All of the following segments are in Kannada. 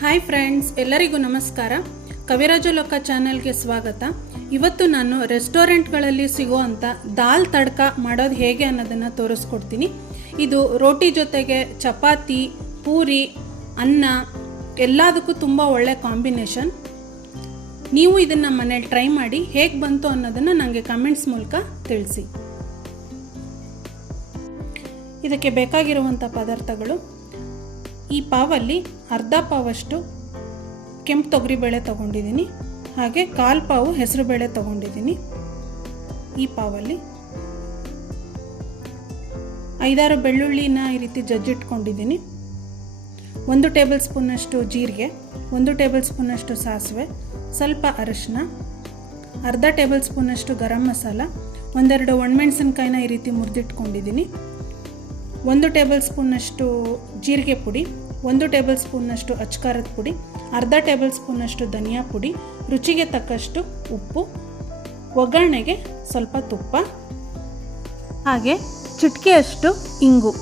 ಹಾಯ್ ಫ್ರೆಂಡ್ಸ್, ಎಲ್ಲರಿಗೂ ನಮಸ್ಕಾರ. ಕವಿರಾಜ ಲೋಕ ಚಾನೆಲ್ಗೆ ಸ್ವಾಗತ. ಇವತ್ತು ನಾನು ರೆಸ್ಟೋರೆಂಟ್ಗಳಲ್ಲಿ ಸಿಗುವಂಥ ದಾಲ್ ತಡ್ಕ ಮಾಡೋದು ಹೇಗೆ ಅನ್ನೋದನ್ನು ತೋರಿಸ್ಕೊಡ್ತೀನಿ. ಇದು ರೋಟಿ ಜೊತೆಗೆ ಚಪಾತಿ, ಪೂರಿ, ಅನ್ನ ಎಲ್ಲದಕ್ಕೂ ತುಂಬ ಒಳ್ಳೆ ಕಾಂಬಿನೇಷನ್. ನೀವು ಇದನ್ನು ಮನೇಲಿ ಟ್ರೈ ಮಾಡಿ ಹೇಗೆ ಬಂತು ಅನ್ನೋದನ್ನು ನನಗೆ ಕಮೆಂಟ್ಸ್ ಮೂಲಕ ತಿಳಿಸಿ. ಇದಕ್ಕೆ ಬೇಕಾಗಿರುವಂಥ ಪದಾರ್ಥಗಳು: ಈ ಪಾವಲ್ಲಿ ಅರ್ಧ ಪಾವಷ್ಟು ಕೆಂಪು ತೊಗರಿಬೇಳೆ ತೊಗೊಂಡಿದ್ದೀನಿ, ಹಾಗೆ 1/4 ಪಾವು ಹೆಸರುಬೇಳೆ ತೊಗೊಂಡಿದ್ದೀನಿ. ಈ ಪಾವಲ್ಲಿ 5-6 ಬೆಳ್ಳುಳ್ಳಿನ ಈ ರೀತಿ ಜಜ್ಜಿಟ್ಕೊಂಡಿದ್ದೀನಿ. 1 ಟೇಬಲ್ ಸ್ಪೂನಷ್ಟು ಜೀರಿಗೆ, 1 ಟೇಬಲ್ ಸ್ಪೂನಷ್ಟು ಸಾಸಿವೆ, ಸ್ವಲ್ಪ ಅರಿಶಿನ, ಅರ್ಧ ಟೇಬಲ್ ಸ್ಪೂನಷ್ಟು ಗರಂ ಮಸಾಲ, 1-2 ಒಣಮೆಣಸಿನ್ಕಾಯಿನ ಈ ರೀತಿ ಮುರಿದಿಟ್ಕೊಂಡಿದ್ದೀನಿ, 1 ಟೇಬಲ್ ಸ್ಪೂನಷ್ಟು ಜೀರಿಗೆ ಪುಡಿ, 1 ಟೇಬಲ್ ಸ್ಪೂನಷ್ಟು ಅಚ್ಕಾರದ ಪುಡಿ, ಅರ್ಧ ಟೇಬಲ್ ಸ್ಪೂನಷ್ಟು ಧನಿಯಾ ಪುಡಿ, ರುಚಿಗೆ ತಕ್ಕಷ್ಟು ಉಪ್ಪು, ಒಗ್ಗರಣೆಗೆ ಸ್ವಲ್ಪ ತುಪ್ಪ, ಹಾಗೆ ಚಿಟಿಕೆಯಷ್ಟು ಇಂಗು.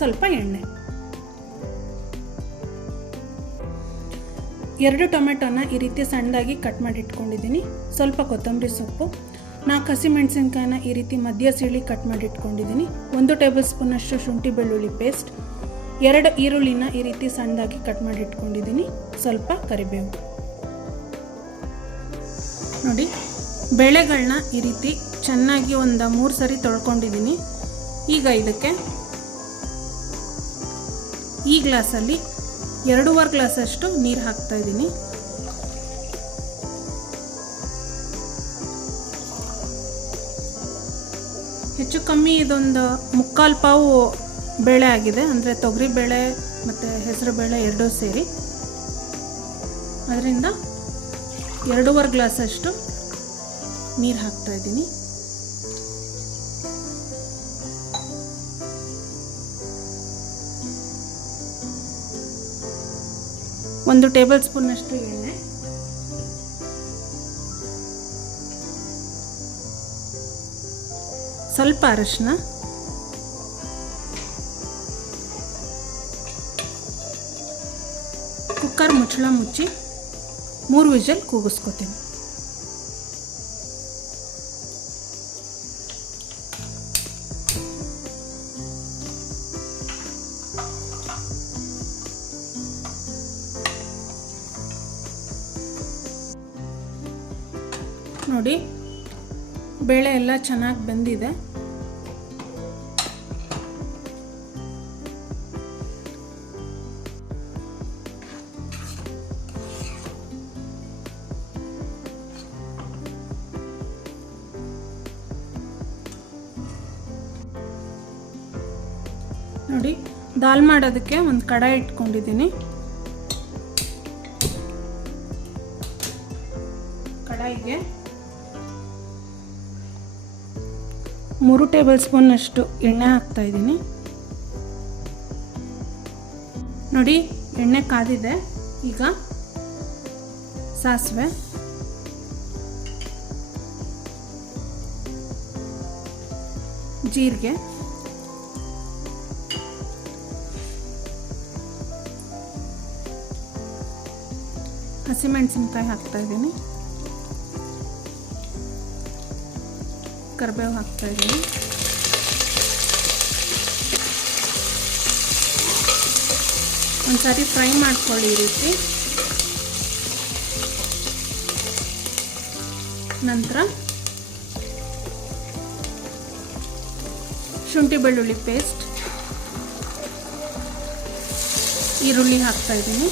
ಸ್ವಲ್ಪ ಎಣ್ಣೆ. 2 ಟೊಮೆಟೊನ ಈ ರೀತಿ ಸಣ್ಣದಾಗಿ ಕಟ್ ಮಾಡಿ ಇಟ್ಕೊಂಡಿದ್ದೀನಿ. ಸ್ವಲ್ಪ ಕೊತ್ತಂಬರಿ ಸೊಪ್ಪು, 4 ಹಸಿಮೆಣಸಿನ್ಕಾಯಿನ ಈ ರೀತಿ ಮಧ್ಯ ಸೀಳಿ ಕಟ್ ಮಾಡಿ ಇಟ್ಕೊಂಡಿದ್ದೀನಿ. 1 ಟೇಬಲ್ ಸ್ಪೂನಷ್ಟು ಶುಂಠಿ ಬೆಳ್ಳುಳ್ಳಿ ಪೇಸ್ಟ್, 2 ಈರುಳ್ಳಿನ ಈ ರೀತಿ ಸಣ್ಣದಾಗಿ ಕಟ್ ಮಾಡಿ ಇಟ್ಕೊಂಡಿದ್ದೀನಿ. ಸ್ವಲ್ಪ ಕರಿಬೇವು. ನೋಡಿ, ಬೇಳೆಗಳನ್ನ ಈ ರೀತಿ ಚೆನ್ನಾಗಿ 3 ಸರಿ ತೊಳ್ಕೊಂಡಿದ್ದೀನಿ. ಈಗ ಇದಕ್ಕೆ ಈ ಗ್ಲಾಸಲ್ಲಿ 2.5 ಗ್ಲಾಸಷ್ಟು ನೀರು ಹಾಕ್ತಾ ಇದ್ದೀನಿ. ಹೆಚ್ಚು ಕಮ್ಮಿ ಇದೊಂದು 3/4 ಪಾವು ಬೇಳೆ ಆಗಿದೆ, ಅಂದರೆ ತೊಗರಿ ಬೇಳೆ ಮತ್ತು ಹೆಸರು ಬೇಳೆ ಎರಡೂ ಸೇರಿ. ಅದರಿಂದ 2.5 ಗ್ಲಾಸಷ್ಟು ನೀರು ಹಾಕ್ತಾ ಇದ್ದೀನಿ. ಒಂದು ಟೇಬಲ್ ಸ್ಪೂನಷ್ಟು ಎಣ್ಣೆ, ಸ್ವಲ್ಪ ಅರಿಶಿನ, ಕುಕ್ಕರ್ ಮುಚ್ಚಳ ಮುಚ್ಚಿ 3 ವಿಷಲ್ ಕೂಗಿಸ್ಕೊತೀನಿ. ನೋಡಿ, ಬೇಳೆ ಎಲ್ಲ ಚೆನ್ನಾಗಿ ಬೆಂದಿದೆ. ನೋಡಿ, ದಾಲ್ ಮಾಡೋದಕ್ಕೆ ಒಂದು ಕಡಾಯಿ ಇಟ್ಕೊಂಡಿದ್ದೀನಿ. ಕಡಾಯಿಗೆ 3 ಟೇಬಲ್ ಸ್ಪೂನಷ್ಟು ಎಣ್ಣೆ ಹಾಕ್ತಾ ಇದ್ದೀನಿ. ನೋಡಿ, ಎಣ್ಣೆ ಕಾದಿದೆ. ಈಗ ಸಾಸಿವೆ, ಜೀರಿಗೆ, ಹಸಿಮೆಣಸಿನ್ಕಾಯಿ ಹಾಕ್ತಾ ಇದ್ದೀನಿ, ಕರಿಬೇವು ಹಾಕ್ತಾ ಇದ್ದೀನಿ, ಒಂದ್ಸಾರಿ ಫ್ರೈ ಮಾಡ್ಕೊಳ್ಳಿ ಈ ರೀತಿ. ನಂತರ ಶುಂಠಿ ಬೆಳ್ಳುಳ್ಳಿ ಪೇಸ್ಟ್, ಈರುಳ್ಳಿ ಹಾಕ್ತಾ ಇದ್ದೀನಿ,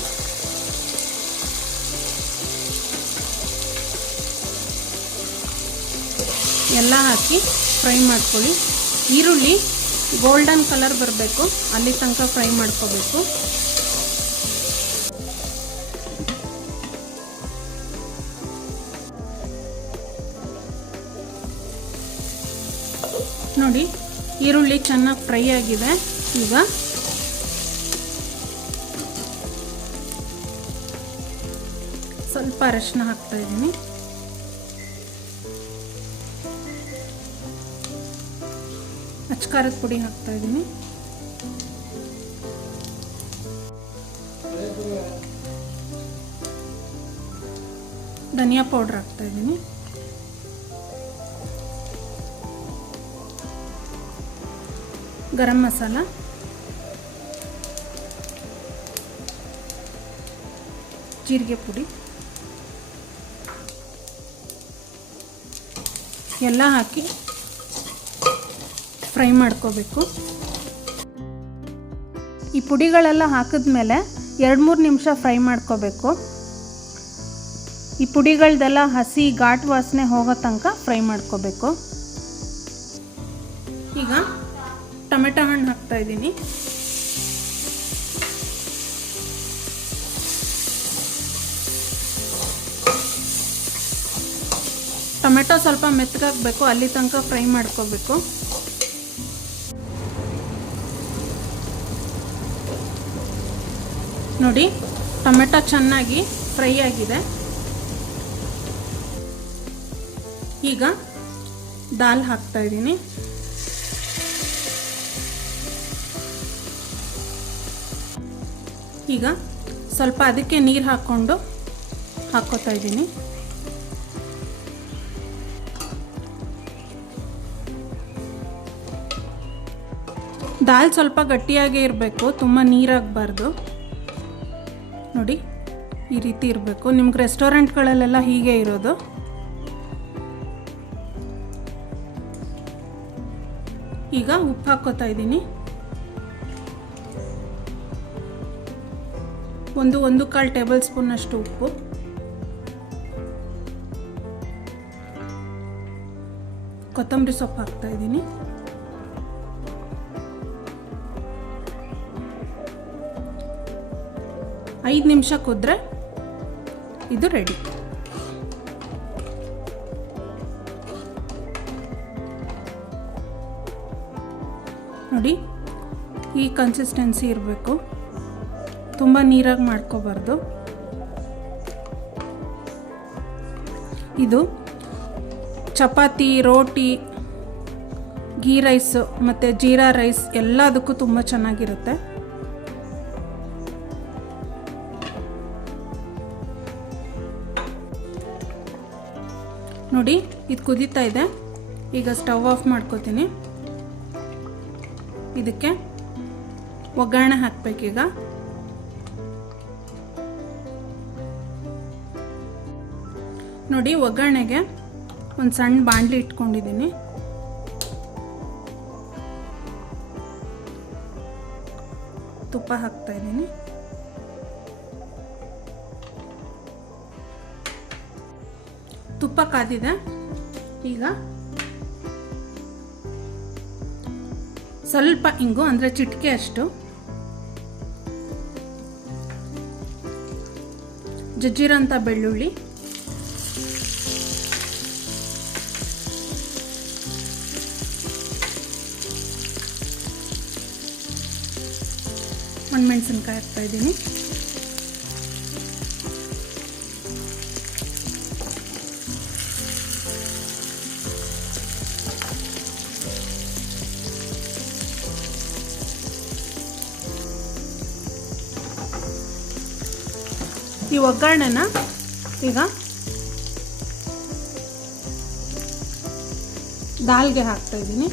ಎಲ್ಲ ಹಾಕಿ ಫ್ರೈ ಮಾಡ್ಕೊಳ್ಳಿ. ಈರುಳ್ಳಿ ಗೋಲ್ಡನ್ ಕಲರ್ ಬರಬೇಕು, ಅಲ್ಲಿ ತನಕ ಫ್ರೈ ಮಾಡ್ಕೋಬೇಕು. ನೋಡಿ, ಈರುಳ್ಳಿ ಚೆನ್ನಾಗಿ ಫ್ರೈ ಆಗಿದೆ. ಈಗ ಸ್ವಲ್ಪ ಅರಿಶಿನ ಹಾಕ್ತಾ ಇದ್ದೀನಿ, ಅಚ್ಕಾರದ ಪುಡಿ ಹಾಕ್ತಾ ಇದ್ದೀನಿ, ಧನಿಯಾ ಪೌಡ್ರ್ ಹಾಕ್ತಾ ಇದ್ದೀನಿ, ಗರಂ ಮಸಾಲ, ಜೀರಿಗೆ ಪುಡಿ ಎಲ್ಲ ಹಾಕಿ ಫ್ರೈ ಮಾಡ್ಕೋಬೇಕು. ಈ ಪುಡಿಗಳೆಲ್ಲ ಹಾಕಿದ್ಮೇಲೆ 2-3 ನಿಮಿಷ ಫ್ರೈ ಮಾಡ್ಕೋಬೇಕು. ಈ ಪುಡಿಗಳದೆಲ್ಲ ಹಸಿ ಘಾಟ್ ವಾಸನೆ ಹೋಗೋ ತನಕ ಫ್ರೈ ಮಾಡ್ಕೋಬೇಕು. ಈಗ ಟೊಮೆಟೊ ಹಣ್ಣು ಹಾಕ್ತಾ ಇದ್ದೀನಿ, ಟೊಮೆಟೊ ಸ್ವಲ್ಪ ಮೆತ್ತಗಾಗಬೇಕು, ಅಲ್ಲಿ ತನಕ ಫ್ರೈ ಮಾಡ್ಕೋಬೇಕು. ನೋಡಿ ಟೊಮೆಟೊ ಚೆನ್ನಾಗಿ ಫ್ರೈ ಆಗಿದೆ. ಈಗ ದಾಲ್ ಹಾಕ್ತಾ ಇದ್ದೀನಿ, ಈಗ ಸ್ವಲ್ಪ ಅದಕ್ಕೆ ನೀರು ಹಾಕ್ಕೊಂಡು ಹಾಕ್ಕೋತಾ ಇದ್ದೀನಿ. ದಾಲ್ ಸ್ವಲ್ಪ ಗಟ್ಟಿಯಾಗೇ ಇರಬೇಕು, ತುಂಬ ನೀರಾಗಬಾರ್ದು. ನೋಡಿ ಈ ರೀತಿ ಇರಬೇಕು. ನಿಮ್ಗೆ ರೆಸ್ಟೋರೆಂಟ್ಗಳಲ್ಲೆಲ್ಲ ಹೀಗೆ ಇರೋದು. ಈಗ ಉಪ್ಪು ಹಾಕ್ಕೋತಾ ಇದ್ದೀನಿ, 1 ಟೇಬಲ್ ಸ್ಪೂನ್ ಅಷ್ಟು ಉಪ್ಪು, ಕೊತ್ತಂಬರಿ ಸೊಪ್ಪು ಹಾಕ್ತಾ ಇದ್ದೀನಿ, ಐದು ನಿಮಿಷ ಕುದ್ರೆ ಇದು ರೆಡಿ. ನೋಡಿ ಈ ಕನ್ಸಿಸ್ಟೆನ್ಸಿ ಇರಬೇಕು, ತುಂಬ ನೀರಾಗಿ ಮಾಡ್ಕೋಬಾರ್ದು. ಇದು ಚಪಾತಿ, ರೋಟಿ, ಗೀ ರೈಸು ಮತ್ತು ಜೀರಾ ರೈಸ್ ಎಲ್ಲದಕ್ಕೂ ತುಂಬ ಚೆನ್ನಾಗಿರುತ್ತೆ. ನೋಡಿ ಇದು ಕುದೀತಾ ಇದೆ. ಈಗ ಸ್ಟವ್ ಆಫ್ ಮಾಡ್ಕೋತೀನಿ. ಇದಕ್ಕೆ ಒಗ್ಗರಣೆ ಹಾಕಬೇಕೀಗ. ನೋಡಿ ಒಗ್ಗರಣೆಗೆ ಒಂದು ಸಣ್ಣ ಬಾಣಲಿ ಇಟ್ಕೊಂಡಿದ್ದೀನಿ. ತುಪ್ಪ ಹಾಕ್ತಾ ಇದ್ದೀನಿ. ತುಪ್ಪ ಕಾದಿದೆ. ಈಗ ಸ್ವಲ್ಪ ಇಂಗು, ಅಂದರೆ ಚಿಟಿಕೆ ಅಷ್ಟು, ಜಜ್ಜಿರೋಂಥ ಬೆಳ್ಳುಳ್ಳಿ, ಒಣಮೆಣಸಿನ್ಕಾಯಿ ಹಾಕ್ತಾ ಇದ್ದೀನಿ. ಈ ಒಗ್ಗರಣೆನ ಈಗ ದಾಲ್ಗೆ ಹಾಕ್ತಾ ಇದ್ದೀನಿ.